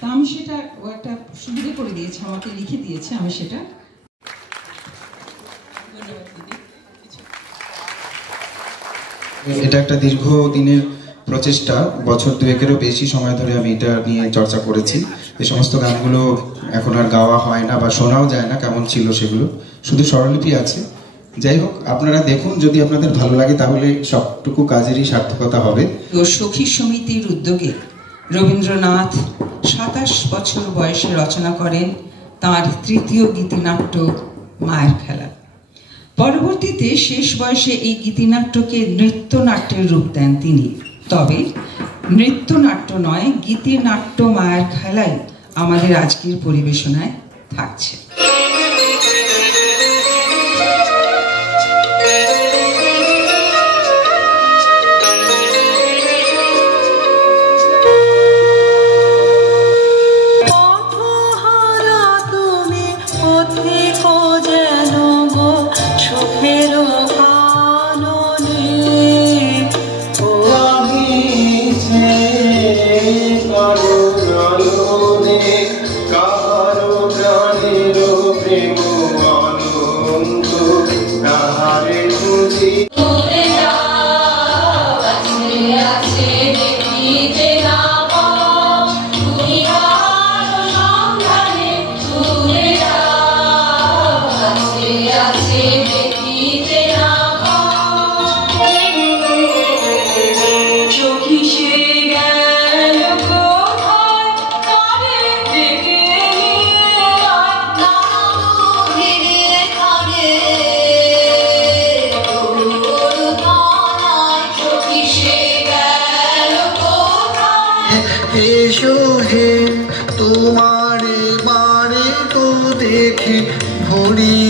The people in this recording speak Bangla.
তা আমি সেটা একটা সুবিধা করে দিয়েছি, আমাকে লিখে দিয়েছে, আমি সেটা। এটা একটা দীর্ঘ দিনের প্রচেষ্টা, বছর দুয়েকেরও বেশি সময় ধরে আমি এটা নিয়ে চর্চা করেছি। এই সমস্ত গানগুলো এখন আর গাওয়া হয় না বা শোনাও যায় না, কেমন ছিল সেগুলো, শুধু স্বরলিপি আছে। যাই হোক, আপনারা দেখুন, যদি আপনাদের ভালো লাগে তাহলে সবটুকু কাজেরই সার্থকতা হবে। সখী সমিতির উদ্যোগে রবীন্দ্রনাথ 27 বছর বয়সে রচনা করেন তাঁর তৃতীয় গীতিনাট্য মায়ের খেলা। পরবর্তীতে শেষ বয়সে এই গীতিনাট্যকে নৃত্যনাট্যের রূপ দেন তিনি। তবে নৃত্যনাট্য নয়, গীতিনাট্য মায়ের খেলাই আমাদের আজকের পরিবেশনায় থাকছে। এসো হে তোমারে বারে তো দেখি ভরি